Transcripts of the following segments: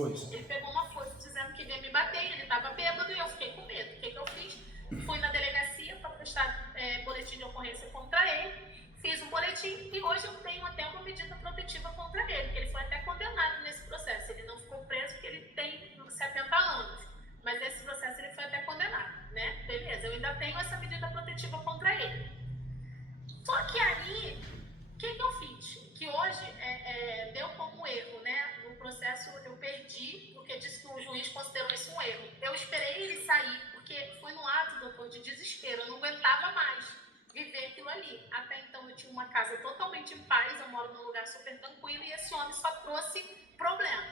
Pois. Ele pegou uma foice dizendo que ia me bater, ele estava bêbado e eu fiquei com medo. O que eu fiz? Fui na delegacia para prestar boletim de ocorrência contra ele, fiz um boletim e hoje eu tenho até uma medida protetiva contra ele, porque ele foi até condenado nesse processo. Ele não ficou preso porque ele tem 70 anos, mas nesse processo ele foi até condenado, né? Beleza, eu ainda tenho essa medida protetiva contra ele. Só que aí, o que eu fiz? Que hoje deu como erro, né? No processo eu perdi, porque disse que o juiz considerou isso um erro. Eu esperei ele sair, porque foi no ato, doutor, de desespero. Eu não aguentava mais viver aquilo ali. Até então eu tinha uma casa totalmente em paz, eu moro num lugar super tranquilo e esse homem só trouxe problema.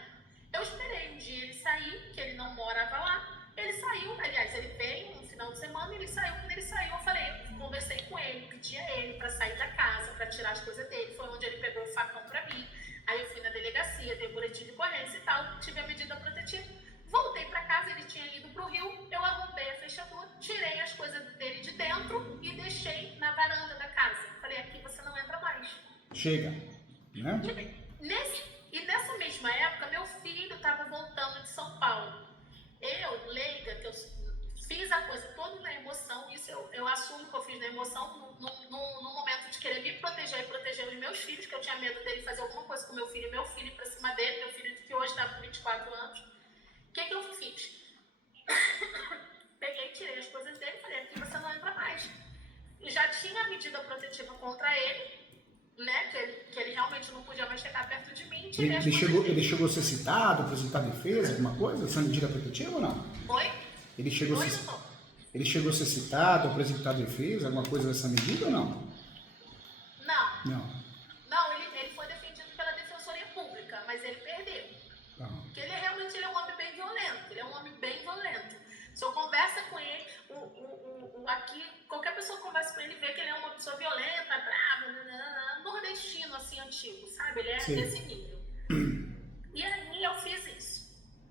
Eu esperei um dia ele sair, que ele não morava lá. Ele saiu, aliás, ele veio no final de semana, ele saiu. Quando ele saiu, eu falei, conversei com ele, pedi a ele para sair da casa, para tirar as coisas dele. Foi onde ele pegou o facão para mim. Aí eu fui na delegacia, dei boletim de ocorrência e tal, tive a medida protetiva. Voltei para casa, ele tinha ido para o Rio, eu arrombei a fechadura, tirei as coisas dele de dentro e deixei na varanda da casa. Falei, aqui você não entra mais. Chega, né? E nessa mesma época, meu filho estava voltando de São Paulo. Eu, leiga, que eu fiz a coisa toda na emoção, isso eu assumo que eu fiz na emoção, no momento de querer me proteger e proteger os meus filhos, que eu tinha medo dele fazer alguma coisa com meu filho ir pra cima dele, meu filho que hoje está com 24 anos. O que eu fiz? Peguei, tirei as coisas dele e falei, aqui você não entra mais. E já tinha a medida protetiva contra ele, né, que ele realmente não podia mais chegar perto de mim. Ele chegou a ser citado, apresentar defesa, alguma coisa? Essa medida protetiva ou não? Oi? Ele chegou a ser citado, apresentar defesa, alguma coisa dessa medida ou não? Não, ele foi defendido pela Defensoria Pública, mas ele perdeu. Porque ele realmente é um homem bem violento. Se eu converso com ele, aqui, qualquer pessoa que conversa com ele vê que ele é uma pessoa violenta, brava, nordestino, assim, antigo, sabe? Ele é desse nível. E aí eu fiz isso.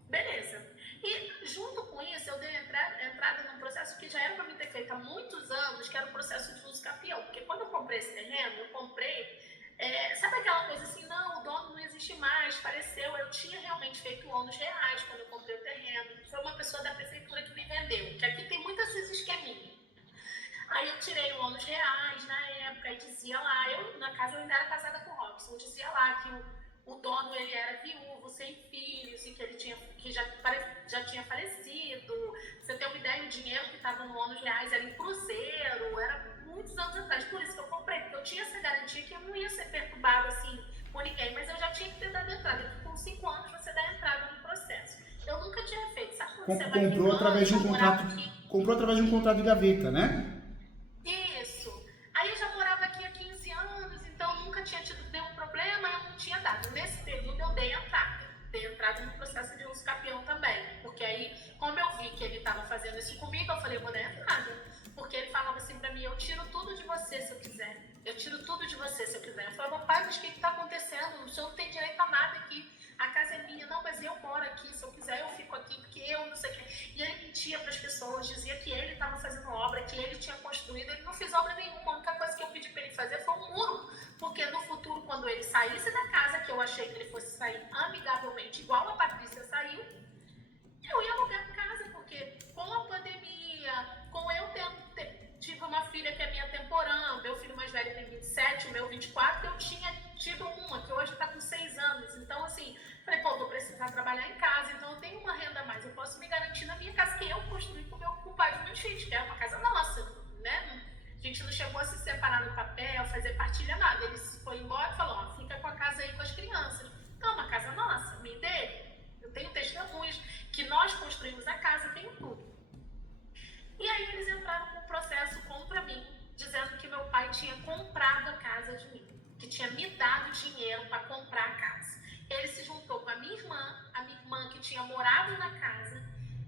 Beleza. E junto com isso, eu dei entrada num processo que já era para mim ter feito há muitos anos, que era o processo de uso capião. Porque quando eu comprei esse terreno, eu comprei... sabe aquela coisa assim, não, o dono não existe mais, faleceu. Eu tinha realmente feito ônus reais quando eu comprei o terreno. Foi uma pessoa da prefeitura que me vendeu, que aqui tem muitas esses esqueminhas. Aí eu tirei o ônus reais na época e dizia lá, na casa eu ainda era casada com o Robson, eu dizia lá que o dono ele era viúvo, sem filhos, e que já tinha falecido. Você tem uma ideia, o dinheiro que estava no ônus reais era em cruzeiro, era muitos anos atrás. Por isso que eu comprei, porque eu tinha essa garantia que eu não ia ser perturbado assim por ninguém, mas eu já tinha que ter dado entrada. Porque com 5 anos você dá entrada no processo. Eu nunca tinha feito, sabe quando você vai comprou através de um contrato de gaveta, né? Isso. Aí eu já morava aqui há 15 anos, então nunca tinha tido nenhum problema, eu não tinha dado. Nesse período eu dei entrada no processo de uso capião também, porque aí, como eu vi que ele estava fazendo isso comigo, eu falei, vou dar entrada, porque ele falava assim pra mim, eu tiro tudo de você se eu quiser, eu falava, pai, mas o que está acontecendo? O senhor não tem direito a nada aqui, a casa é minha, não, mas eu moro aqui, se eu quiser eu fico aqui, porque eu não sei o que. E ele mentia para as pessoas, dizia que ele estava fazendo obra, que ele tinha construído, ele não fez obra nenhuma, a única coisa que eu pedi para ele fazer foi um muro, porque no futuro, quando ele saísse da casa, que eu achei que ele fosse sair amigavelmente, igual a Patrícia saiu, eu ia alugar a casa, porque com a pandemia, com eu tive uma filha que é minha temporã, meu filho mais velho tem 27, o meu 24, eu tinha tido uma, que hoje está com 6 anos, então assim, falei, pô, vou precisar trabalhar em casa, então eu tenho uma renda a mais, eu posso me garantir na minha casa, que eu construí com o pai dos meus filhos, que é uma casa nossa, né? A gente não chegou a se separar no papel, fazer partilha, nada, ele foi embora e falou, ó, fica com a casa aí com as crianças, então é uma casa nossa, minha dele, eu tenho testemunhos, que nós construímos a casa, tenho tudo. E aí eles entraram com um processo contra mim, dizendo que meu pai tinha comprado a casa de mim, que tinha me dado dinheiro para comprar a casa. Ele se juntou com a minha irmã que tinha morado na casa,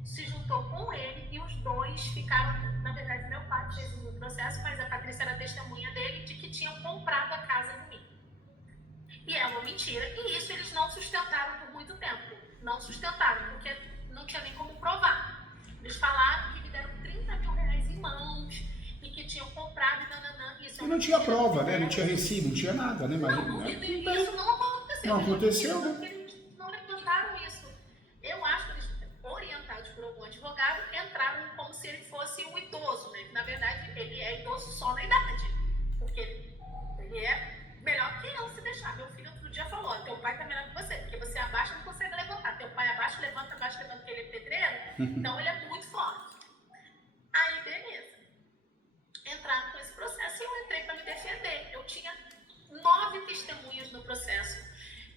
se juntou com ele e os dois ficaram, na verdade meu pai fez o processo, mas a Patrícia era testemunha dele, de que tinham comprado a casa de mim. E é uma mentira, e isso eles não sustentaram por muito tempo, porque não tinha nem como provar. Eles falaram que me deram 30 mil reais em mãos e que tinham comprado e nananã. E não tinha prova, né? Não tinha recibo, não tinha nada, né? Não, isso não aconteceu. Não aconteceu, né? Eles não levantaram isso. só na idade, porque ele é melhor que eu se deixar. Meu filho outro dia falou, teu pai tá melhor que você, porque você abaixa e não consegue levantar. Teu pai abaixa, levanta, porque ele é pedreiro, então ele é muito forte. Aí, beleza. Entraram com esse processo e eu entrei para me defender. Eu tinha 9 testemunhas no processo,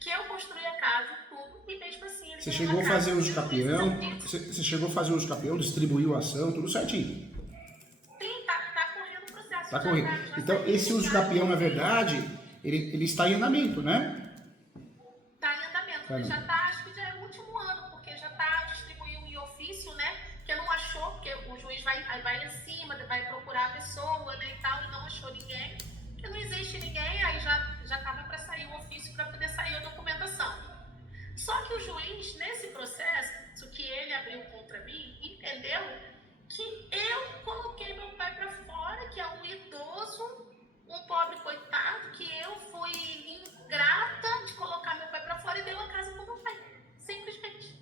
que eu construí a casa, tudo, e mesmo assim... Você chegou a fazer uso capião? Você chegou a fazer uso capião, distribuiu a ação, tudo certinho? Sim, tá correndo o processo. Tá correndo. Então, esse uso capião, na verdade, ele está em andamento, né? Está em andamento. Ele já está, acho que já é o último ano, porque já está distribuindo em ofício, né? Que não achou, porque o juiz vai em cima, vai procurar a pessoa, né, e tal, e não achou ninguém. Porque não existe ninguém, aí já estava para sair o ofício, para poder sair a documentação. Só que o juiz, nesse processo que ele abriu contra mim, entendeu que eu coloquei meu pai para fora, que é um idoso, um pobre coitado, que eu fui ingrata de colocar meu pai para fora e deu a casa pro meu pai. Simplesmente.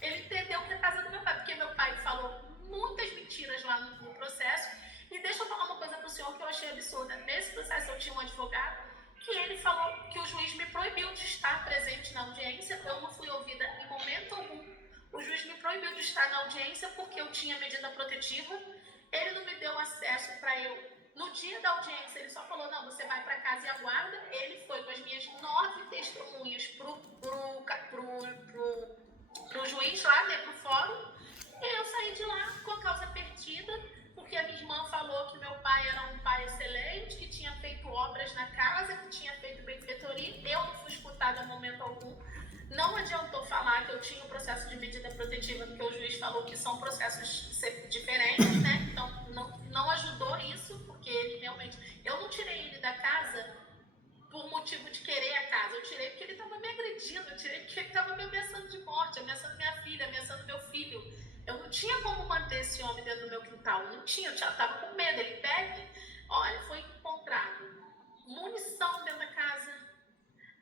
Ele entendeu que é a casa do meu pai, porque meu pai falou muitas mentiras lá no processo. E deixa eu falar uma coisa pro senhor que eu achei absurda. Nesse processo eu tinha um advogado que ele falou que o juiz me proibiu de estar presente na audiência. Eu não fui ouvida em momento algum. O juiz me proibiu de estar na audiência porque eu tinha medida protetiva. Ele não me deu acesso para eu... No dia da audiência, ele só falou, não, você vai para casa e aguarda. Ele foi com as minhas 9 testemunhas pro juiz lá, né, pro fórum. E eu saí de lá com a causa perdida, porque a minha irmã falou que meu pai era um pai excelente, que tinha feito obras na casa, que tinha feito benfeitoria. Eu não fui escutada em momento algum. Não adiantou falar que eu tinha um processo de medida protetiva, porque o juiz falou que são processos diferentes, né? Então, não ajudou isso, porque ele realmente... Eu não tirei ele da casa por motivo de querer a casa. Eu tirei porque ele estava me agredindo, eu tirei porque ele estava me ameaçando de morte, ameaçando minha filha, ameaçando meu filho. Eu não tinha como manter esse homem dentro do meu quintal, não tinha, eu já estava com medo. Ele pede, olha, foi encontrado munição dentro da casa,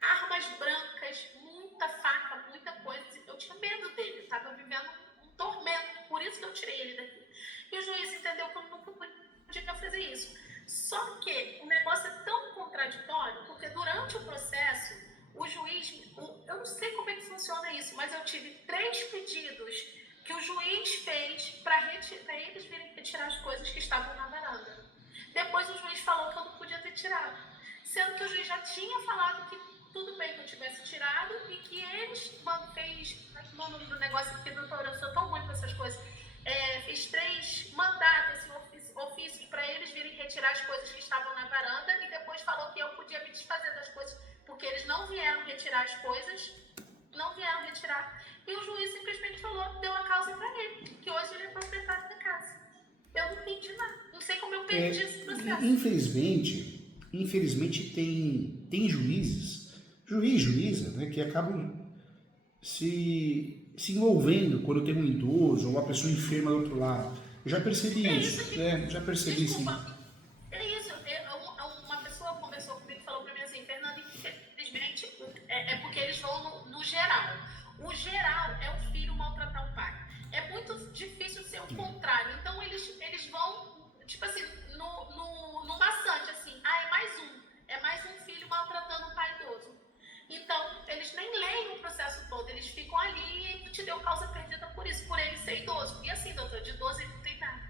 armas brancas, muita faca, muita coisa. Eu tinha medo dele, eu estava vivendo um tormento, por isso que eu tirei ele daqui. E o juiz entendeu que eu nunca podia fazer isso. Só que o negócio é tão contraditório, porque durante o processo, o juiz, eu não sei como é que funciona isso, mas eu tive 3 pedidos que o juiz fez para eles virem retirar as coisas que estavam na varanda. Depois o juiz falou que eu não podia ter tirado, sendo que o juiz já tinha falado que tudo bem que eu tivesse tirado e que eles fez, no nome do negócio aqui, doutora, eu sou tão ruim com essas coisas, fez 3 mandatos, ofícios para eles virem retirar as coisas que estavam na varanda e depois falou que eu podia me desfazer das coisas, porque eles não vieram retirar as coisas, não vieram retirar. E o juiz simplesmente falou, deu a causa para ele, que hoje ele é proprietário da casa. Eu não entendi nada, não sei como eu perdi esse processo. Infelizmente tem juíza, né, que acabam se envolvendo quando tem um idoso ou uma pessoa enferma do outro lado. Eu já percebi isso. Já percebi sim. É isso. Uma pessoa conversou comigo e falou pra mim assim, Fernanda, infelizmente é porque eles vão no geral. O geral é o filho maltratar o pai. É muito difícil ser o contrário. Então eles vão, tipo assim, no maçante, assim, é mais um filho maltratando um pai idoso. Então, eles nem leem o processo todo, eles ficam ali e te deu causa perdida por isso, por ele ser idoso. E assim, doutor, de idoso ele não tem nada.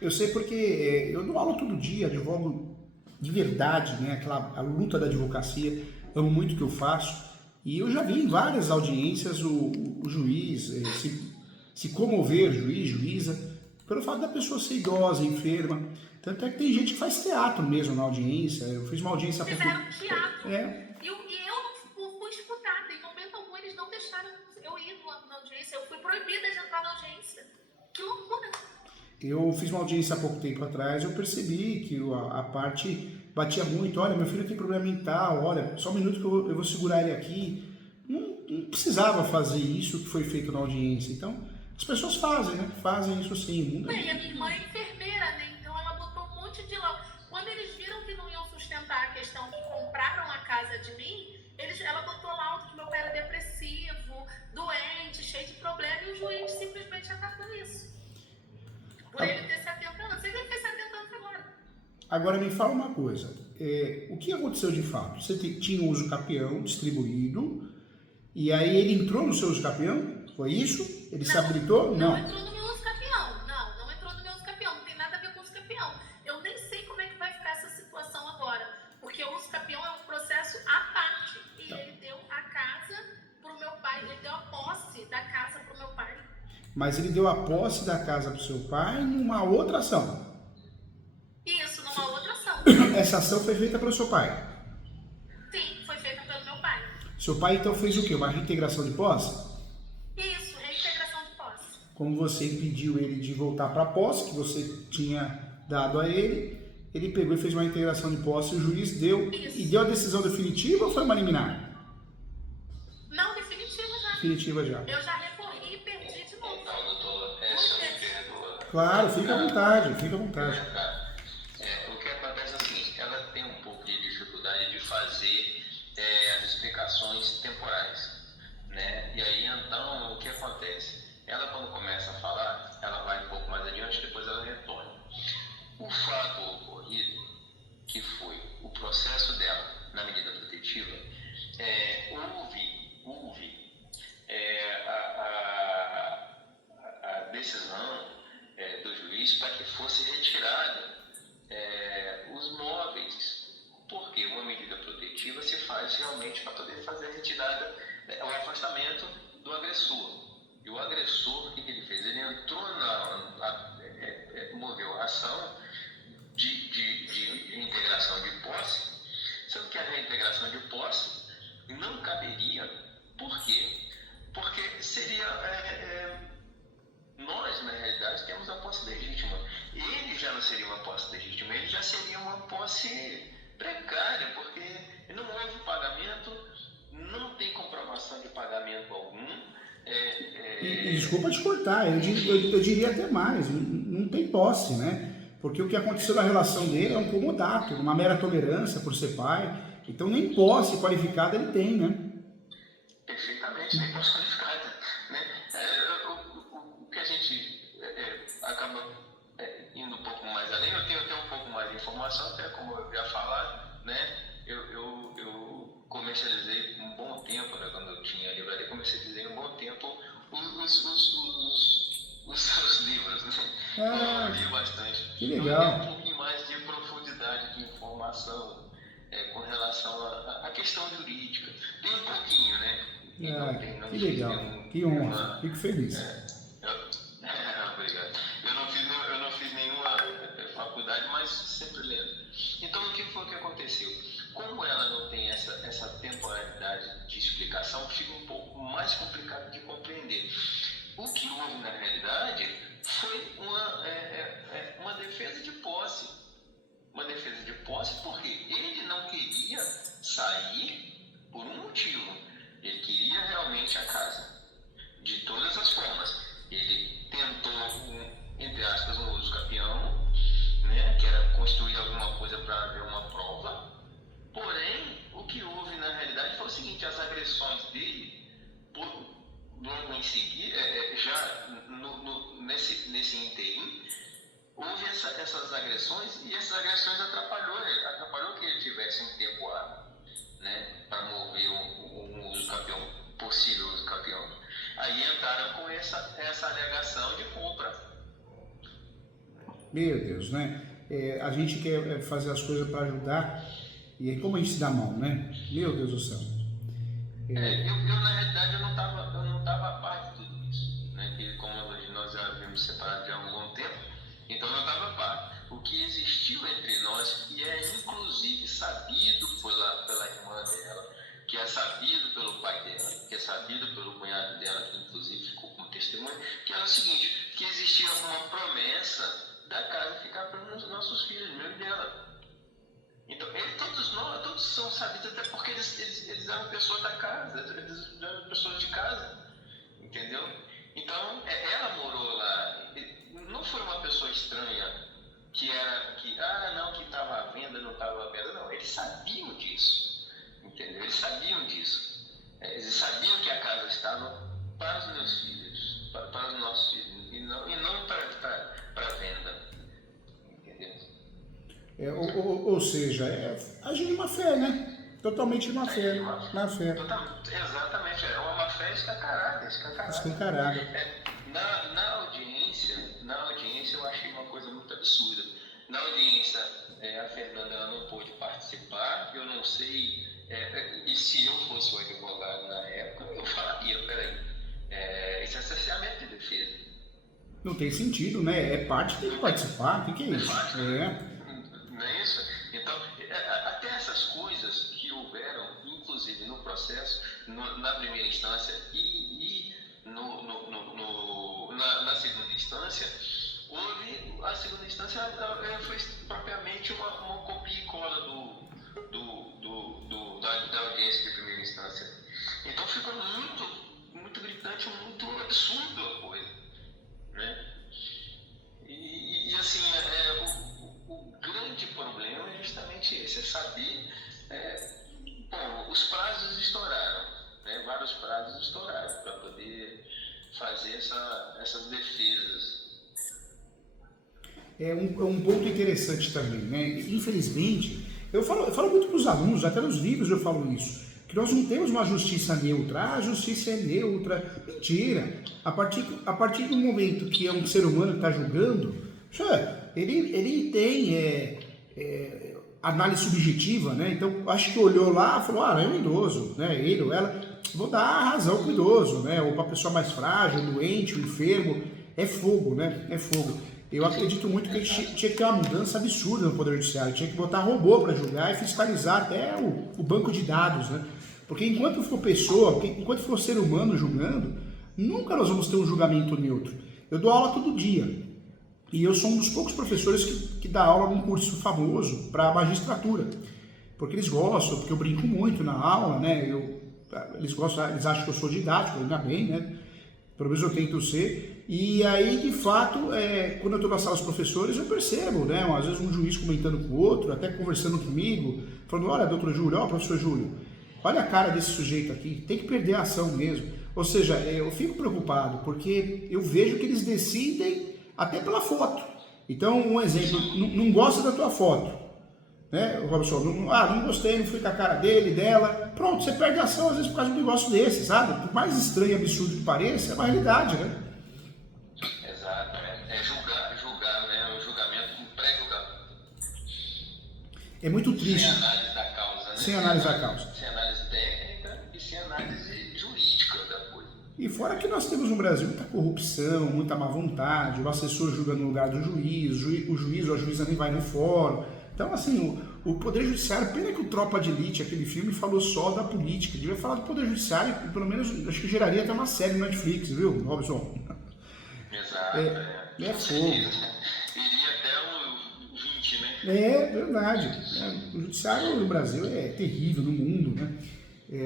Eu sei porque eu dou aula todo dia, advogo de verdade, né? A luta da advocacia, amo muito o que eu faço. E eu já vi em várias audiências o juiz se comover, juíza, pelo fato da pessoa ser idosa, enferma. Tanto é que tem gente que faz teatro mesmo na audiência. Eu fiz uma audiência... Fizeram teatro. E eu não fui escutada. Em momento algum eles não deixaram eu ir na audiência. Eu fui proibida de entrar na audiência. Que loucura. Eu fiz uma audiência há pouco tempo atrás, eu percebi que a parte batia muito. Olha, meu filho tem problema mental, olha, só um minuto que eu vou segurar ele aqui. Não precisava fazer isso que foi feito na audiência. Então, as pessoas fazem, né? Fazem isso sim. E a minha irmã é enfermeira, né? Então ela botou um monte de lá. Quando eles viram que não iam sustentar a questão que compraram a casa de mim, ela botou lá que meu pai era depressivo, doente, cheio de problema, e o juiz simplesmente acabou isso. Por ele ter 70 anos. Ele fez 70 Agora me fala uma coisa, o que aconteceu de fato? Você tinha um uso capião distribuído e aí ele entrou no seu uso capião? Foi isso? Ele se habilitou? Não Não. entrou no meu uso capião. Não entrou no meu uso capião. Não tem nada a ver com o uso capião. Eu nem sei como é que vai ficar essa situação agora. Porque o uso capião é um processo à parte. E ele deu a casa pro meu pai. Ele deu a posse da casa pro meu pai. Mas ele deu a posse da casa para o seu pai numa outra ação. Isso, numa outra ação. Essa ação foi feita pelo seu pai? Sim, foi feita pelo meu pai. Seu pai então fez o quê? Uma reintegração de posse? Isso, reintegração de posse. Como você impediu ele de voltar para a posse que você tinha dado a ele, ele pegou e fez uma integração de posse e o juiz deu. Isso. E deu a decisão definitiva ou foi uma liminar? Não, definitiva já. Definitiva já. Eu já recorri e perdi de novo. Então, doutor, se eu me perdoa. Claro, fica à vontade, fica à vontade. O que acontece é o seguinte, ela tem um pouco de dificuldade de fazer as explicações temporais, né? E aí, então, o que acontece? Ela, quando começa a falar, ela vai um pouco mais adiante, depois ela retorna. O fato ocorrido, que foi o processo dela na medida protetiva, houve a decisão do juiz para que fosse retirada os móveis, porque uma medida protetiva se faz realmente para poder fazer a retirada, o afastamento do agressor. E o agressor, o que ele fez? Ele entrou moveu a ação de reintegração de posse, sendo que a reintegração de posse não caberia. Por quê? Porque seria... nós, na realidade, temos a posse legítima. Ele já não seria uma posse legítima, ele já seria uma posse precária, porque não houve pagamento, não tem comprovação de pagamento algum. E desculpa te cortar, eu diria até mais, não tem posse, né? Porque o que aconteceu na relação dele é um comodato, uma mera tolerância por ser pai, então nem posse qualificada ele tem, né? Perfeitamente, nem posse qualificada, né? O que a gente acaba indo um pouco mais além, eu tenho um pouco mais de informação, até como eu havia falado, né? Eu comercializei um bom tempo, né? Quando eu tinha a livraria, comercializei um bom tempo os seus livros, né? Eu li bastante. Que legal. Eu tenho um pouquinho mais de profundidade de informação com relação à questão jurídica. Tem um pouquinho, né? Que legal, que honra, fico feliz. Obrigado. Eu não fiz nenhuma faculdade, mas sempre lendo. Então, o que foi que aconteceu? Como ela não tem essa temporalidade de explicação, fica um pouco mais complicado de compreender. O que houve, na realidade, foi uma defesa de posse. Uma defesa de posse porque ele não queria sair por um motivo. Ele queria realmente a casa, de todas as formas. Ele tentou, entre aspas, um uso capião, né, que era construir alguma coisa para haver uma prova. Porém, o que houve na realidade foi o seguinte: as agressões dele, logo em seguida, já nesse interim, houve essas agressões, e essas agressões atrapalhou que ele tivesse um tempo hábil, né, para mover um uso capião, possível uso capião. Aí entraram com essa alegação de compra. Meu Deus, né? A gente quer fazer as coisas para ajudar, e aí como a gente se dá mão, né? Meu Deus do céu. Eu na realidade, eu não estava a par de tudo isso, né? Que como nós já havíamos separado já há algum tempo, então eu não estava a par. O que existiu entre nós, que é inclusive sabido pela irmã dela, que é sabido pelo pai dela, que é sabido pelo cunhado dela, que inclusive ficou como testemunha, que era o seguinte: que existia uma promessa da casa ficar para os nossos filhos, meu e dela. Então, todos são sabidos, até porque eles eram pessoas da casa, eles eram pessoas de casa, entendeu? Então, ela morou lá, não foi uma pessoa estranha que estava à venda, não estava à venda, não. Eles sabiam disso, entendeu? Eles sabiam disso. Eles sabiam que a casa estava para os meus filhos, para os nossos filhos, e não para venda, entendeu? Ou seja, agir de má fé, né? Totalmente de má fé. Má fé. Exatamente, é uma má fé escancarada. Escancarada. Na audiência eu achei uma coisa muito absurda. Na audiência, a Fernanda ela não pôde participar, eu não sei, e se eu fosse o advogado na época, eu falaria, peraí, isso é cerceamento de defesa. Não tem sentido, né? É parte que tem que participar, o que é isso? Não é isso? Então, até essas coisas que houveram, inclusive no processo, na primeira instância e na segunda instância, a segunda instância foi propriamente uma copia e cola da audiência de primeira instância. Então ficou muito gritante, muito absurdo a coisa, né? E assim, o grande problema é justamente esse, é saber, os prazos estouraram, né? Vários prazos estouraram para poder fazer essas defesas. É um ponto interessante também, né? Infelizmente, eu falo muito para os alunos, até nos livros eu falo isso, que nós não temos uma justiça neutra. A justiça é neutra. Mentira! A partir do momento que é um ser humano que está julgando, ele tem análise subjetiva, né? Então, acho que olhou lá e falou, é um idoso, né? Ele ou ela, vou dar a razão para o idoso, né? Ou para a pessoa mais frágil, doente, enfermo. É fogo, né? É fogo. Eu acredito muito que tinha que ter uma mudança absurda no Poder Judiciário, tinha que botar robô para julgar e fiscalizar até o banco de dados, né? Porque enquanto for pessoa, enquanto for ser humano julgando, nunca nós vamos ter um julgamento neutro. Eu dou aula todo dia e eu sou um dos poucos professores que dá aula num curso famoso para a magistratura, porque eles gostam, porque eu brinco muito na aula, né? Eles gostam, eles acham que eu sou didático, ainda bem, né? Pelo menos eu tento ser. E aí, de fato, quando eu estou na sala dos professores, eu percebo, né? Às vezes um juiz comentando com o outro, até conversando comigo, falando, olha, doutor Júlio, professor Júlio, olha a cara desse sujeito aqui, tem que perder a ação mesmo. Ou seja, eu fico preocupado, porque eu vejo que eles decidem até pela foto. Então, um exemplo, não gosta da tua foto, né? O professor, não gostei, não fui com a cara dele, dela, pronto, você perde a ação às vezes por causa de um negócio desse, sabe? Por mais estranho e absurdo que pareça, é uma realidade, né? Exato, julgar, né? O julgamento pré-julgamento. É muito triste. Sem análise da causa, né? Sem análise da causa. Sem análise técnica e sem análise jurídica da coisa. E fora que nós temos no Brasil muita corrupção, muita má vontade, o assessor julga no lugar do juiz, o juiz ou a juíza nem vai no fórum. Então, assim, o Poder Judiciário, pena que o Tropa de Elite, aquele filme, falou só da política. Devia falar do Poder Judiciário, e pelo menos, acho que geraria até uma série no Netflix, viu, Robson? Exato, é fogo. Iria até o 20, né? É verdade. O Judiciário no Brasil é terrível, no mundo, né?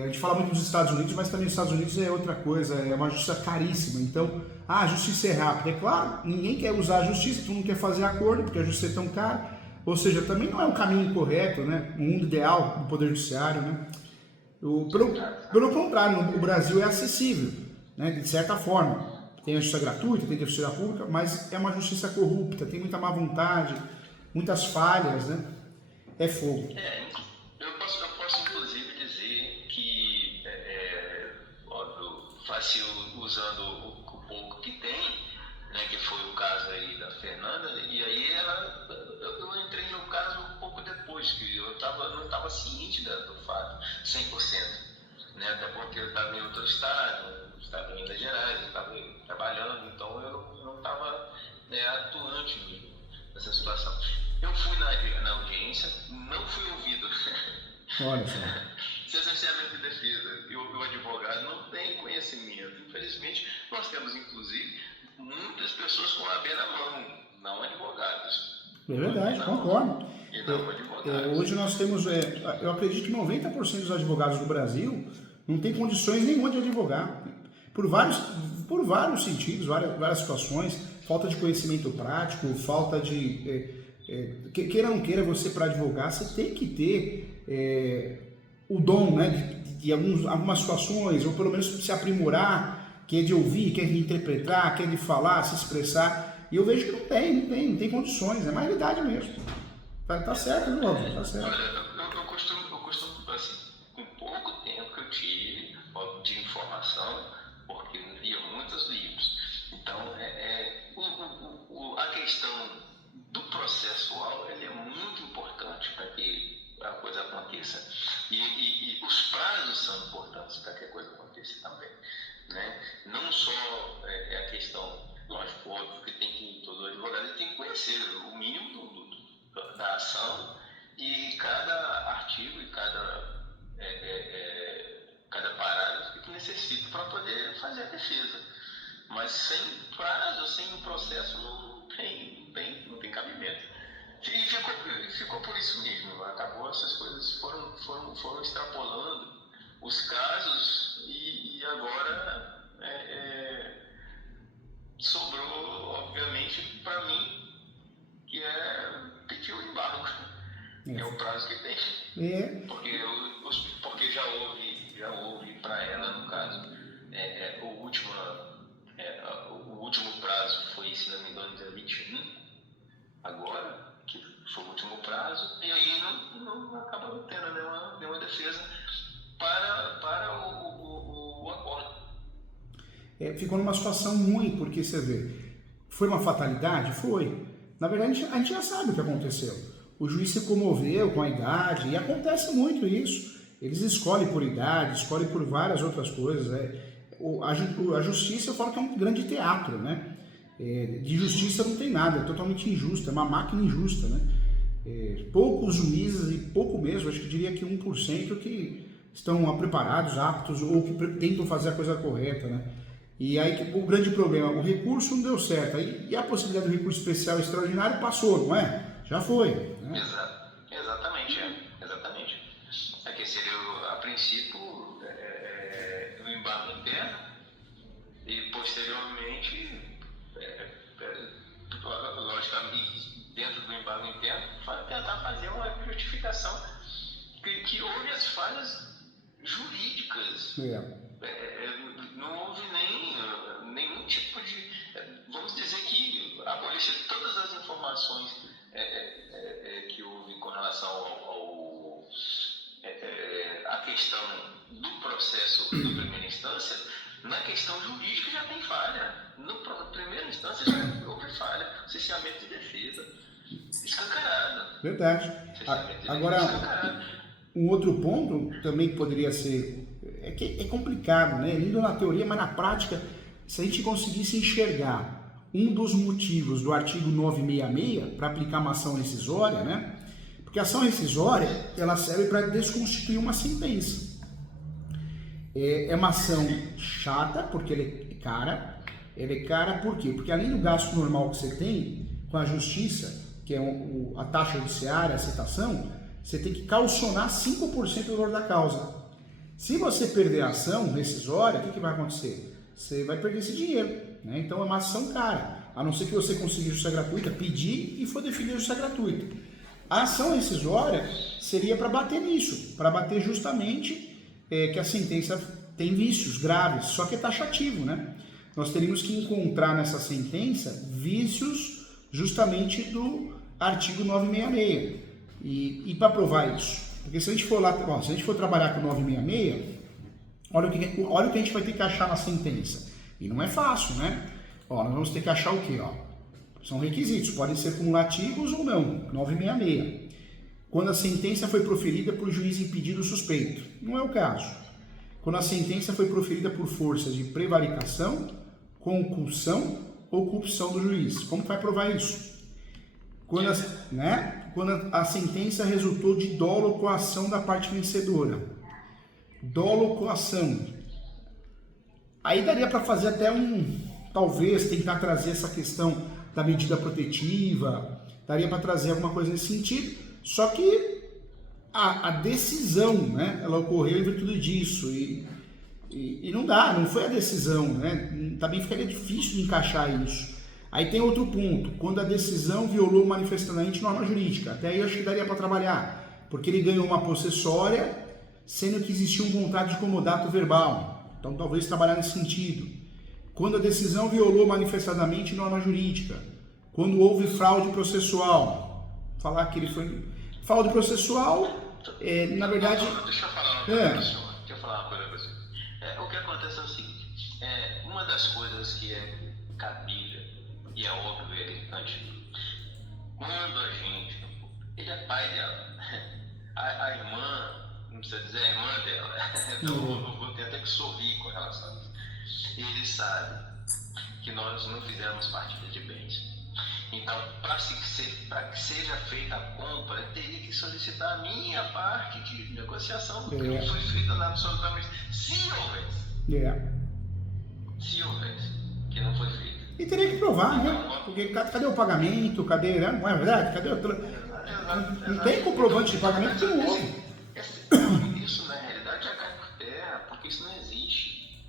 A gente fala muito dos Estados Unidos, mas também os Estados Unidos é outra coisa, é uma justiça caríssima. Então, a justiça é rápida. É claro, ninguém quer usar a justiça, todo mundo quer fazer acordo, porque a justiça é tão cara. Ou seja, também não é um caminho correto, né? O mundo ideal do Poder Judiciário, né? Pelo contrário, o Brasil é acessível, né? De certa forma. Tem a justiça gratuita, tem a justiça pública, mas é uma justiça corrupta, tem muita má vontade, muitas falhas, né? É fogo. Eu posso inclusive dizer que, óbvio, fácil usando o pouco que tem, né, que foi o caso aí da Fernanda, e aí eu entrei no caso um pouco depois, que eu não estava ciente do fato, 100%, né, até porque eu estava em outro estado em Minas Gerais, eu estava trabalhando, então eu não estava atuante nessa situação. Eu fui na audiência, não fui ouvido. Olha só. Se cerceamento de defesa e o advogado não tem conhecimento. Infelizmente, nós temos, inclusive, muitas pessoas com a AB na mão, não advogados. É verdade, concordo. E não advogados. Hoje nós temos, eu acredito que 90% dos advogados do Brasil não tem condições nenhuma de advogar. Por vários sentidos, várias situações, falta de conhecimento prático, falta de... queira ou não queira, você para advogar, você tem que ter o dom, né, de algumas situações, ou pelo menos se aprimorar, que é de ouvir, que é de interpretar, que é de falar, se expressar. E eu vejo que não tem condições, é uma realidade mesmo. Tá certo, João, tá certo. Olha, eu costumo, assim, com pouco tempo que eu tive de informação, porque eu lia muitos livros. Então, a questão do processual, ele é muito importante para que a coisa aconteça. E os prazos são importantes para que a coisa aconteça também, né? Não só a questão, lógico, óbvio que todo advogado tem que conhecer o mínimo da ação e cada artigo e cada parágrafo que necessita para poder fazer a defesa. Mas sem prazo, sem um processo, não tem cabimento. E ficou por isso mesmo. Acabou, essas coisas foram extrapolando os casos e agora sobrou, obviamente, para mim, que é pedir o embargo. É o prazo que tem. Porque já houve para ela, no caso, o último prazo foi, se não me engano, dia 21, agora, que foi o último prazo, e aí não acaba não tendo nenhuma defesa para o acordo. Ficou numa situação ruim, porque você vê, foi uma fatalidade? Foi. Na verdade, a gente já sabe o que aconteceu. O juiz se comoveu com a idade, e acontece muito isso. Eles escolhem por idade, escolhem por várias outras coisas. A justiça, eu falo que é um grande teatro, né? De justiça não tem nada, é totalmente injusta, é uma máquina injusta, né? Poucos juízes, e pouco mesmo, acho que diria que 1% que estão preparados, aptos, ou que tentam fazer a coisa correta, né? E aí o grande problema, o recurso não deu certo, e a possibilidade do recurso especial extraordinário passou, não é? Já foi. Né? Exatamente. É que seria, a princípio, o embargo interno e, posteriormente, logicamente, dentro do embargo interno, tentar fazer uma justificação que houve as falhas jurídicas. Não houve nenhum tipo de... Vamos dizer que a polícia, todas as informações que houve com relação à questão do processo da primeira instância, na questão jurídica já tem falha. Na primeira instância já houve falha. Cerceamento de defesa escancarado. Verdade. Agora, um outro ponto também que poderia ser... É complicado, né? Lindo na teoria, mas na prática, se a gente conseguisse enxergar um dos motivos do artigo 966 para aplicar uma ação rescisória, né? Porque a ação rescisória, ela serve para desconstituir uma sentença. É uma ação chata, porque ela é cara. Ela é cara por quê? Porque além do gasto normal que você tem com a justiça, que é a taxa judiciária, a citação, você tem que calcionar 5% do valor da causa. Se você perder a ação rescisória, o que vai acontecer? Você vai perder esse dinheiro, né? Então é uma ação cara, a não ser que você consiga justiça gratuita, pedir e for definir justiça gratuita. A ação rescisória seria para bater nisso, para bater justamente que a sentença tem vícios graves, só que é taxativo, né? Nós teríamos que encontrar nessa sentença vícios justamente do artigo 966 e para provar isso. Porque se a gente for trabalhar com 966, olha o que a gente vai ter que achar na sentença. E não é fácil, né? Nós vamos ter que achar o quê? São requisitos, podem ser cumulativos ou não. 966. Quando a sentença foi proferida por juiz impedido suspeito. Não é o caso. Quando a sentença foi proferida por força de prevaricação, concussão ou corrupção do juiz. Como vai provar isso? Quando a sentença resultou de dolo ou coação da parte vencedora. Dolo ou coação. Aí daria para fazer até talvez tentar trazer essa questão da medida protetiva, daria para trazer alguma coisa nesse sentido, só que a decisão, né, ela ocorreu em virtude disso e não dá, não foi a decisão, né, também ficaria difícil de encaixar isso. Aí tem outro ponto, quando a decisão violou manifestamente norma jurídica, até aí eu acho que daria para trabalhar, porque ele ganhou uma possessória, sendo que existia um contrato de comodato verbal, então talvez trabalhar nesse sentido. Quando a decisão violou manifestadamente norma jurídica, quando houve fraude processual, falar que ele foi fraude processual, na verdade... Deixa eu falar uma coisa para o senhor. O que acontece é o seguinte, uma das coisas que é cabível e é óbvio e elegante, quando a gente... Ele é pai dela, a irmã, não precisa dizer a irmã dela, então eu vou ter até que sorrir com relação a isso. Ele sabe que nós não fizemos partilha de bens. Então, para que seja feita a compra, eu teria que solicitar a minha parte de negociação, porque não foi feita nada absolutamente. Se houvesse, que não foi feita. E teria que provar, né? Porque cadê o pagamento? Cadê, né? Não é verdade? Cadê não tem comprovante de pagamento que não houve. Isso, na realidade, é cair por terra, porque isso não existe.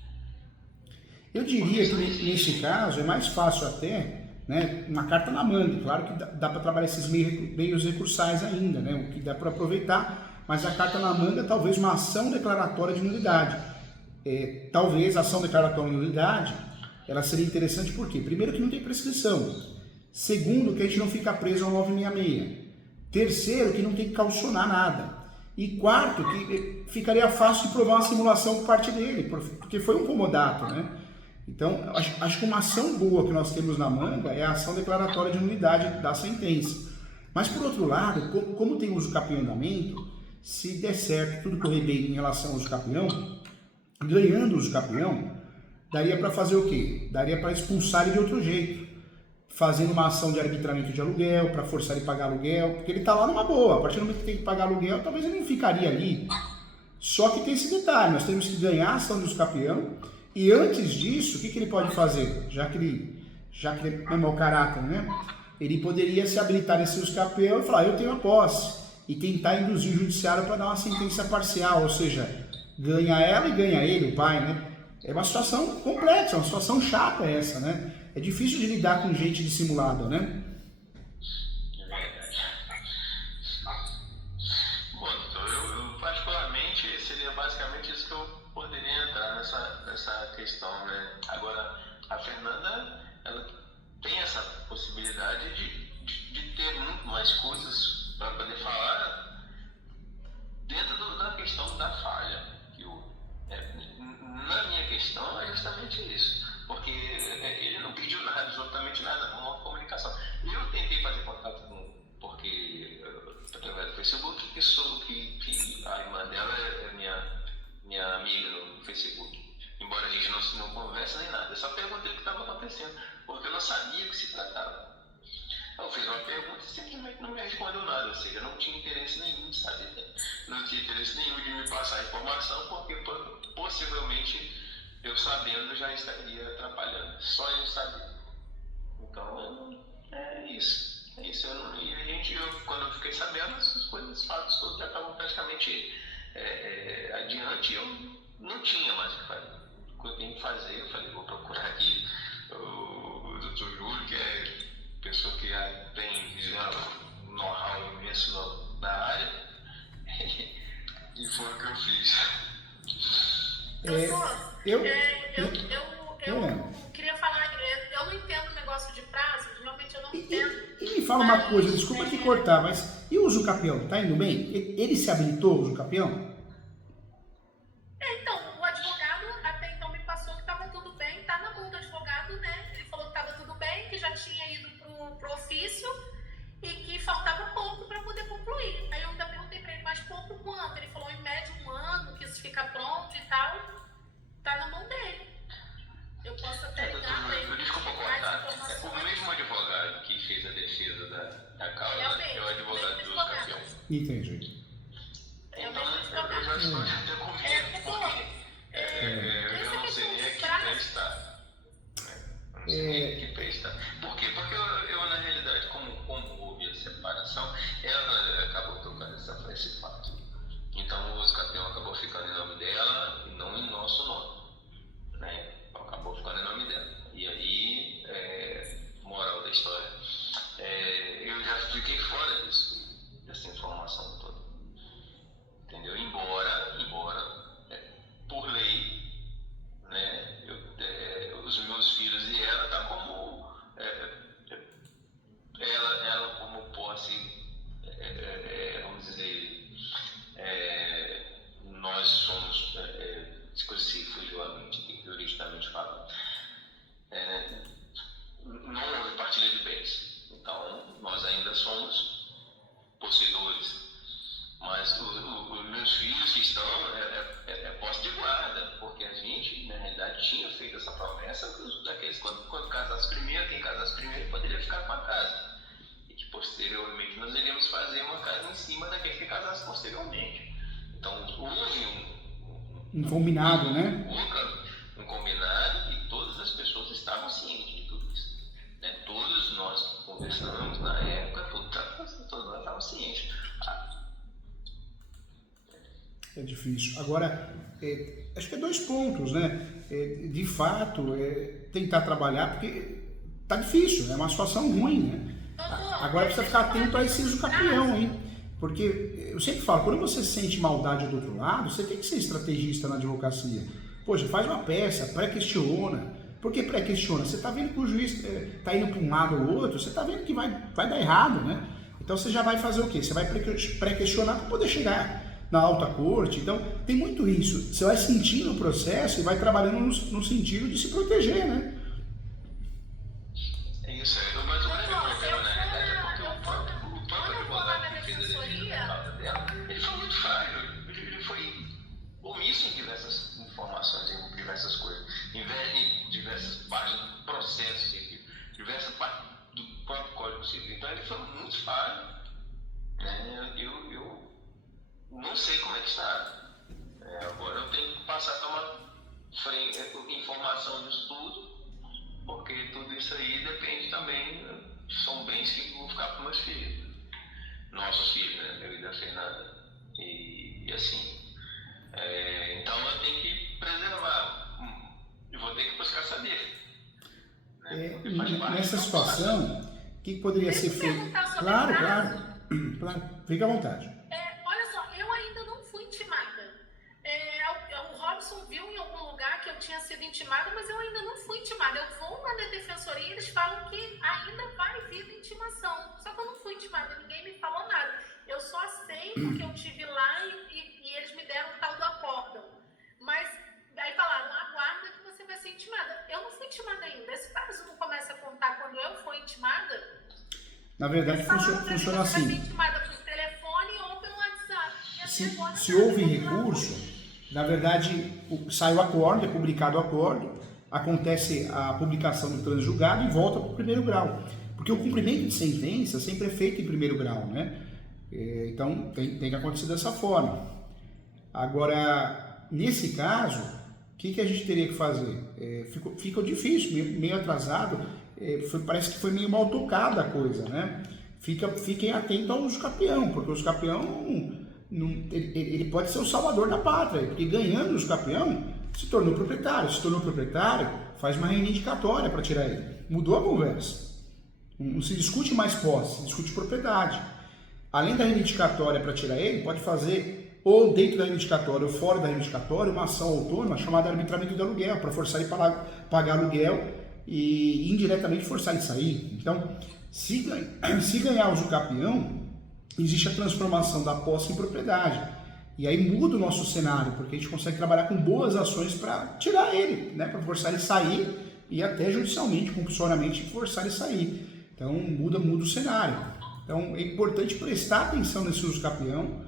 Eu diria que nesse caso é mais fácil até, né, uma carta na manga. Claro que dá para trabalhar esses meios recursais ainda, né, o que dá para aproveitar, mas a carta na manga talvez uma ação declaratória de nulidade. Talvez a ação declaratória de nulidade, ela seria interessante porque, primeiro, que não tem prescrição. Segundo, que a gente não fica preso ao 966. Terceiro, que não tem que caucionar nada. E quarto, que ficaria fácil de provar uma simulação por parte dele, porque foi um comodato, né? Então, acho que uma ação boa que nós temos na manga é a ação declaratória de nulidade da sentença. Mas, por outro lado, como tem uso capião em andamento, se der certo, tudo correr bem em relação ao uso capião, ganhando o uso capião, daria para fazer o quê? Daria para expulsar ele de outro jeito, fazendo uma ação de arbitramento de aluguel, para forçar ele a pagar aluguel, porque ele está lá numa boa. A partir do momento que tem que pagar aluguel, talvez ele não ficaria ali. Só que tem esse detalhe, nós temos que ganhar a ação de uso capião. E antes disso, o que ele pode fazer? Já que ele é mau caráter, né? Ele poderia se habilitar nesse uso capião e falar, eu tenho a posse, e tentar induzir o judiciário para dar uma sentença parcial, ou seja, ganha ela e ganha ele, o pai, né? É uma situação complexa, é uma situação chata essa, né? É difícil de lidar com gente dissimulada, né? Bom, então eu particularmente seria basicamente isso que eu poderia entrar nessa questão, né? Agora, a Fernanda, ela tem essa possibilidade de ter muito mais coisas para poder falar dentro da questão da falha. Na minha questão é justamente isso, porque ele não pediu nada, absolutamente nada, não houve comunicação. Eu tentei fazer contato porque através do Facebook, que a irmã dela é minha amiga no Facebook. Embora a gente não converse nem nada, eu só perguntei o que estava acontecendo, porque eu não sabia o que se tratava. Eu fiz uma pergunta e simplesmente não me respondeu nada, ou seja, eu não tinha interesse nenhum de saber, não tinha interesse nenhum de me passar a informação, porque possivelmente eu sabendo já estaria atrapalhando, só eu sabia. Então, é isso. E quando eu fiquei sabendo, essas coisas, os fatos todos já estavam praticamente adiante, eu não tinha mais o que fazer. O que eu tenho que fazer, eu falei, vou procurar aqui o Dr. Júlio, que é pessoa que tem já um know-how imenso na área, e foi o que eu fiz. Eu queria falar, eu não entendo o negócio de prazo, realmente eu não entendo. E me fala uma coisa, desculpa te cortar, mas e o uso capião, tá indo bem? Ele se habilitou, o uso capião? Então, o advogado até então me passou que estava tudo bem, tá na mão do advogado, né? Ele falou que estava tudo bem, que já tinha ido pro ofício e que faltava pouco para poder concluir. Aí eu ainda perguntei para ele, mas pouco quanto? Ele falou, em média 1 ano, que isso fica pronto e tal. Tá na mão dele. Eu posso até ligar para ele. Desculpa cortar. O mesmo advogado que fez a defesa da causa é o advogado do uso capião. Entendi. Então, eu já estou até com medo, porque eu não sei nem a que pé está. Eu não sei nem a que pé está. Por quê? Porque eu na realidade, como houve a separação, ela acabou tocando esse fato. Então, o uso capião acabou ficando em nome dela e não em nosso nome. Né? Acabou ficando em nome dela. E aí, moral da história, eu já fiquei fora dessa informação toda. Entendeu? Embora por lei, né, os meus filhos e ela tá como ela como posse uma casa. E que posteriormente nós iríamos fazer uma casa em cima daquele que casasse posteriormente. Então houve um combinado, né? Um combinado e todas as pessoas estavam cientes de tudo isso. Né? Todos nós conversamos na época, todos nós estávamos cientes. É difícil. Agora, acho que é 2 pontos, né? De fato, tentar trabalhar, porque tá difícil, é uma situação ruim, né? Agora precisa ficar atento a esse uso campeão, hein? Porque eu sempre falo, quando você sente maldade do outro lado, você tem que ser estrategista na advocacia. Poxa, faz uma peça, pré-questiona. Por que pré-questiona? Você está vendo que o juiz está indo para um lado ou outro, você está vendo que vai dar errado, né? Então você já vai fazer o quê? Você vai pré-questionar para poder chegar na alta corte. Então tem muito isso. Você vai sentindo o processo e vai trabalhando no sentido de se proteger, né? É isso aí. Mas o grande problema, na realidade, é porque o próprio advogado que fez a defesa dela, ele foi muito falho. Ele foi omisso em diversas informações, em diversas coisas, em diversas páginas do processo civil, diversas partes do próprio Código Civil. Então ele foi muito falho. Né? Eu não sei como é que está. Agora eu tenho que passar a tomar informação disso tudo, porque tudo isso aí depende também, são bens que vão ficar para meus filhos, nossos filhos, né? Meu e da Fernanda. E assim, então eu tenho que preservar, eu vou ter que buscar saber. Né? Nessa situação, o que poderia ser feito? Claro, fica à vontade. Olha só, eu ainda não fui intimada. O Robson viu em algum lugar que eu tinha sido intimada, mas eu ainda não fui intimada. Eu vou lá na defensoria e eles falam que ainda vai vir intimação. Só que eu não fui intimada, ninguém me falou nada. Eu só sei porque eu estive lá e eles me deram o tal do acórdão. Mas aí falaram, aguarda que você vai ser intimada. Eu não fui intimada ainda. Esse caso não começa a contar quando eu fui intimada? Na verdade, funciona assim. Você vai ser intimada por telefone ou pelo WhatsApp. Se houve recurso, na verdade, sai o acordo, é publicado o acordo, acontece a publicação do transjulgado e volta para o primeiro grau. Porque o cumprimento de sentença sempre é feito em primeiro grau, né? Então, tem que acontecer dessa forma. Agora, nesse caso, o que a gente teria que fazer? Ficou difícil, meio atrasado, parece que foi meio mal tocada a coisa, né? Fiquem atentos ao uso capião, porque o uso capião ele pode ser o salvador da pátria, porque ganhando o uso capião, se tornou proprietário, faz uma reivindicatória para tirar ele. Mudou a conversa. Não se discute mais posse, se discute propriedade. Além da reivindicatória para tirar ele, pode fazer ou dentro da reivindicatória ou fora da reivindicatória uma ação autônoma chamada arbitramento de aluguel, para forçar ele a pagar aluguel e indiretamente forçar ele a sair. Então, se ganhar o uso capião, existe a transformação da posse em propriedade. E aí muda o nosso cenário, porque a gente consegue trabalhar com boas ações para tirar ele, né? Para forçar ele a sair e até judicialmente, compulsoriamente, forçar ele a sair. Então muda o cenário. Então é importante prestar atenção nesse uso capião,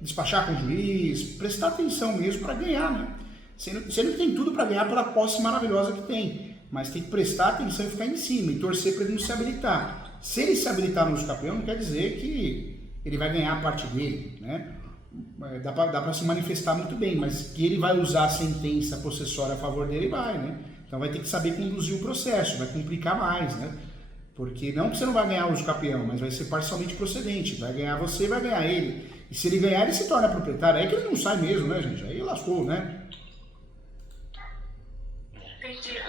despachar com o juiz, prestar atenção mesmo para ganhar, né? Você não tem tudo para ganhar pela posse maravilhosa que tem, mas tem que prestar atenção e ficar em cima e torcer para ele não se habilitar. Se ele se habilitar no uso capião, não quer dizer que ele vai ganhar a parte dele, né? Dá para se manifestar muito bem, mas que ele vai usar a sentença possessória a favor dele, vai, né? Então vai ter que saber conduzir o processo, vai complicar mais, né? Porque não que você não vai ganhar o uso capião, mas vai ser parcialmente procedente, vai ganhar você e vai ganhar ele. E se ele ganhar, ele se torna proprietário, aí que ele não sai mesmo, né, gente? Aí lascou, né? Entendi.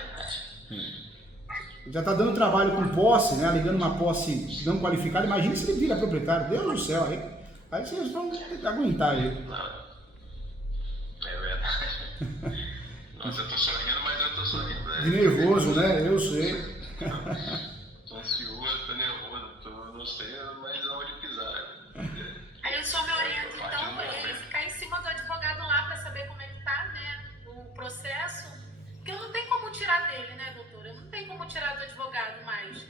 Já está dando trabalho com posse, né? Alegando uma posse não qualificada. Imagina se ele vira proprietário. Deus do céu, aí vocês vão ter que aguentar ele. Não. É verdade. Nossa, eu tô sorrindo, mas eu tô sorrindo. De nervoso, né? Eu sei. Tô ansioso, tô nervoso, não sei mais aonde pisar. Aí o senhor me orienta, então, ele ficar em cima do advogado lá para saber como é que tá, né? O processo. Porque eu não tenho como tirar dele, né, doutora? Eu não tenho como tirar do advogado mais.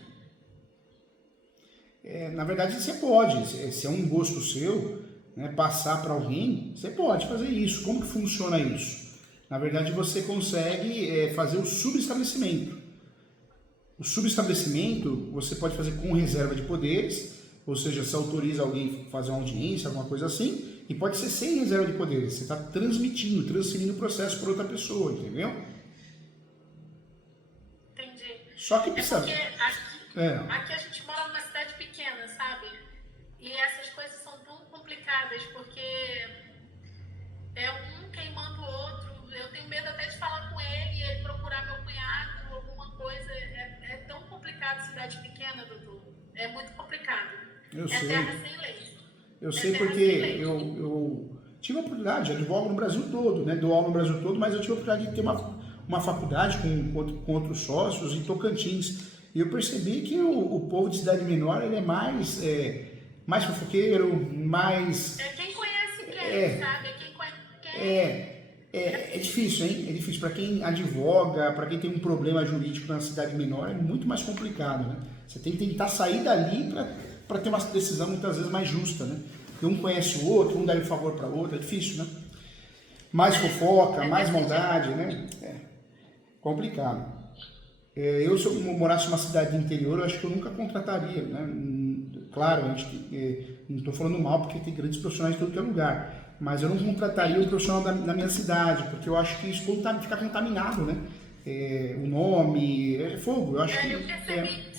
Na verdade, você pode. Se é um gosto seu, né, passar para alguém, você pode fazer isso. Como que funciona isso? Na verdade, você consegue fazer o subestabelecimento. O subestabelecimento você pode fazer com reserva de poderes, ou seja, se autoriza alguém a fazer uma audiência, alguma coisa assim, e pode ser sem reserva de poderes. Você está transferindo o processo para outra pessoa, entendeu? Entendi. Só que É precisa. porque É. aqui a gente mora numa cidade pequena, sabe? E essas coisas são tão complicadas, porque é um queimando o outro. Eu tenho medo até de falar com ele e ele procurar meu cunhado, alguma coisa. É tão complicado cidade pequena, doutor. É muito complicado. Eu É sei. terra sem lei. Eu sei porque eu tive a oportunidade, advogo no Brasil todo, né? Dou aula no Brasil todo, mas eu tive a oportunidade de ter uma faculdade com outros sócios em Tocantins. E eu percebi que o povo de cidade menor ele é mais fofoqueiro, mais. É quem conhece quem, sabe? É quem conhece quem. É difícil, hein? É difícil. Para quem advoga, para quem tem um problema jurídico na cidade menor, é muito mais complicado, né? Você tem que tentar sair dali para ter uma decisão muitas vezes mais justa, né? Porque um conhece o outro, um dá um favor para o outro, é difícil, né? Mais fofoca, mais maldade, né? É complicado. Eu, se eu morasse numa cidade de interior, eu acho que eu nunca contrataria, né? Claro, não estou falando mal, porque tem grandes profissionais em todo que é lugar, mas eu não contrataria um profissional da minha cidade, porque eu acho que isso fica contaminado, né? O nome, é fogo, eu acho que... Eu percebi isso.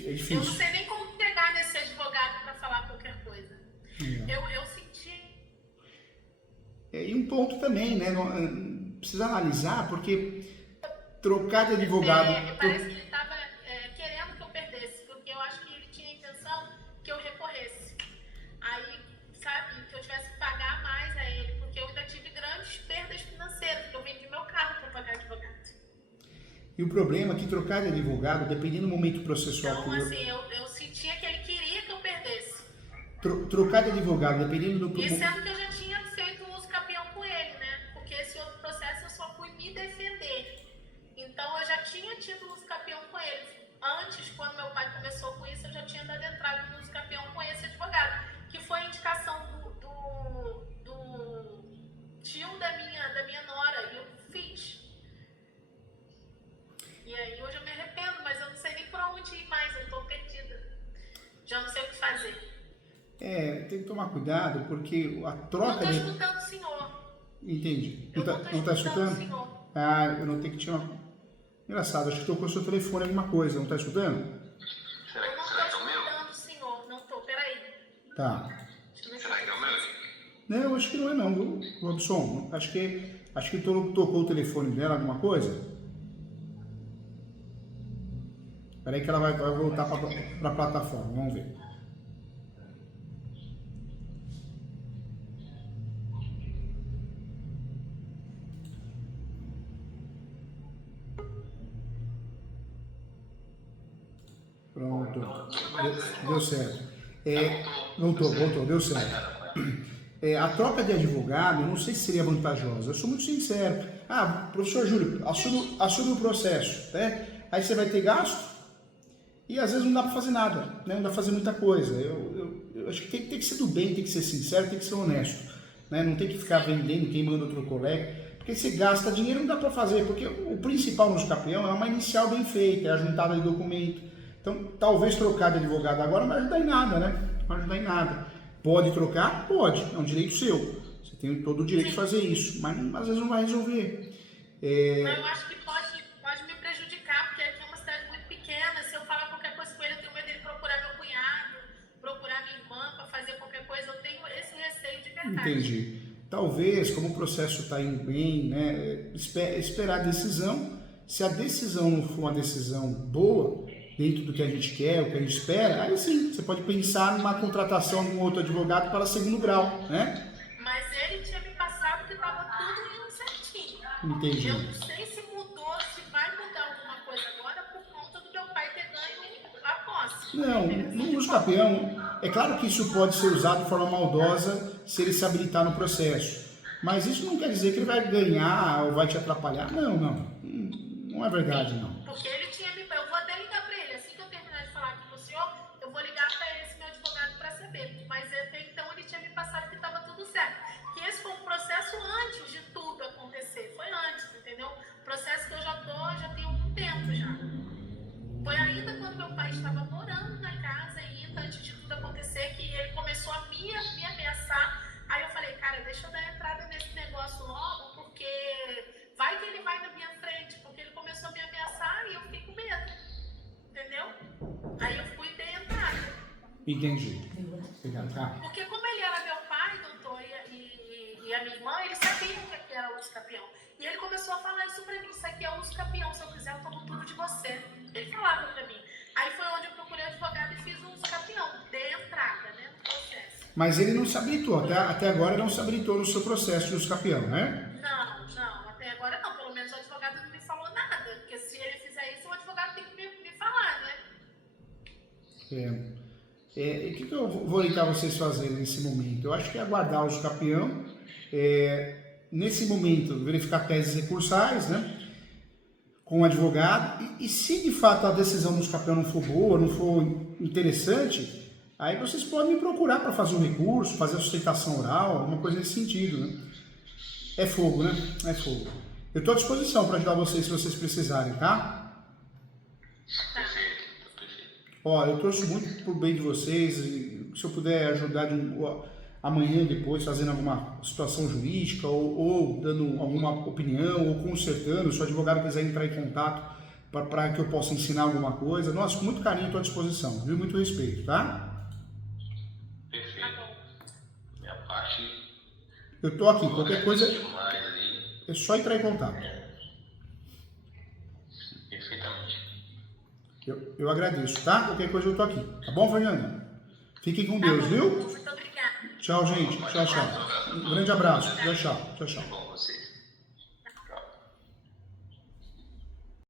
É difícil. Eu não sei nem como pegar nesse advogado para falar qualquer coisa. Eu senti... E um ponto também, né? Precisa analisar, porque trocar de advogado... Parece que ele estava querendo que eu perdesse, porque eu acho que ele tinha a intenção que eu recorresse. Aí, sabe, que eu tivesse que pagar mais a ele, porque eu ainda tive grandes perdas financeiras, porque eu vendi meu carro para pagar advogado. E o problema é que trocar de advogado, dependendo do momento processual... Então, assim, eu sentia que ele queria que eu perdesse. Trocar de advogado, dependendo do... E sendo que eu já tinha feito uso capião com ele, né? Porque esse outro processo eu só fui me defender. Então, eu já tinha tido uso capião com ele. Antes, quando meu pai começou com isso, eu já tinha dado entrada no uso capião com esse advogado, que foi a indicação do tio da minha nora, e eu fiz. E aí, hoje eu me arrependo, mas eu não sei nem por onde ir mais, eu tô perdida. Já não sei o que fazer. Tem que tomar cuidado, porque a troca... Não estou escutando o senhor. Entendi. Eu não estou escutando o senhor. Eu não tenho que tirar... Engraçado, acho que tocou seu telefone alguma coisa, não está escutando? Eu não estou escutando o senhor, não estou, peraí. Tá. Será que é o meu? Não, acho que não é não, viu, Robson? Acho que tocou o telefone dela, alguma coisa. Espera aí que ela vai voltar para a plataforma, vamos ver. Pronto, deu certo. Voltou, deu certo. A troca de advogado, eu não sei se seria vantajosa. Eu sou muito sincero. Professor Júlio, assume o processo, né? Aí você vai ter gasto e às vezes não dá para fazer nada, né? Não dá para fazer muita coisa. Eu acho que tem que ser do bem, tem que ser sincero, tem que ser honesto, né? Não tem que ficar vendendo, queimando outro colega. Porque você gasta dinheiro, não dá para fazer. Porque o principal no capião é uma inicial bem feita, é a juntada de documento. Então, talvez trocar de advogado agora não vai ajudar em nada, né? Não vai ajudar em nada. Pode trocar? Pode. É um direito seu. Você tem todo o direito de fazer isso. Mas às vezes não vai resolver. Eu acho que pode me prejudicar, porque aqui é uma cidade muito pequena. Se eu falar qualquer coisa com ele, eu tenho medo dele procurar meu cunhado, procurar minha irmã para fazer qualquer coisa. Eu tenho esse receio de verdade. Entendi. Talvez, como o processo está indo bem, né? Esperar a decisão. Se a decisão não for uma decisão boa, dentro do que a gente quer, o que a gente espera, aí sim, você pode pensar numa contratação de um outro advogado para segundo grau, né? Mas ele tinha me passado que estava tudo indo certinho. Entendi. Eu não sei se mudou, se vai mudar alguma coisa agora por conta do meu pai ter ganho a posse. Não, no uso capião, é claro que isso pode ser usado de forma maldosa se ele se habilitar no processo. Mas isso não quer dizer que ele vai ganhar ou vai te atrapalhar. Não é verdade, não. Porque ele tinha me... Eu vou até ligar para ele. Assim que eu terminar de falar aqui com o senhor, eu vou ligar para esse meu advogado para saber. Mas até então ele tinha me passado que estava tudo certo. Que esse foi um processo antes de tudo acontecer. Foi antes, entendeu? Processo que eu Entendi. Obrigado, tá? Porque como ele era meu pai, doutor, e a minha irmã, eles sabiam o que era uso capião. E ele começou a falar isso pra mim, isso aqui é uso capião, se eu quiser eu tomo tudo de você. Ele falava pra mim. Aí foi onde eu procurei advogado e fiz um uso capião, dei entrada, né, no processo. Mas ele não se habilitou, até agora não se habilitou no seu processo de uso capião, né? Não, até agora não, pelo menos o advogado não me falou nada, porque se ele fizer isso, o advogado tem que me falar, né? O que eu vou orientar vocês a fazerem nesse momento? Eu acho que é aguardar o uso capião, nesse momento verificar teses recursais, né? Com o advogado, e se de fato a decisão do uso capião não for boa, não for interessante, aí vocês podem me procurar para fazer um recurso, fazer a sustentação oral, alguma coisa nesse sentido, né? É fogo, né? É fogo. Eu estou à disposição para ajudar vocês se vocês precisarem, tá? Perfeito. Ó, eu torço muito pro bem de vocês, e se eu puder ajudar amanhã, depois, fazendo alguma situação jurídica, ou dando alguma opinião, ou consertando, se o advogado quiser entrar em contato para que eu possa ensinar alguma coisa, nossa, com muito carinho estou à disposição, viu? Muito respeito, tá? Perfeito. Minha parte... Eu estou aqui, qualquer coisa é só entrar em contato. Perfeitamente. Eu agradeço, tá? Qualquer coisa eu estou aqui. Tá bom, Fernanda? Fiquem com Deus, viu? Muito obrigada. Tchau, gente. Tchau, tchau. Um grande abraço. Tchau, tchau. Tchau, tchau.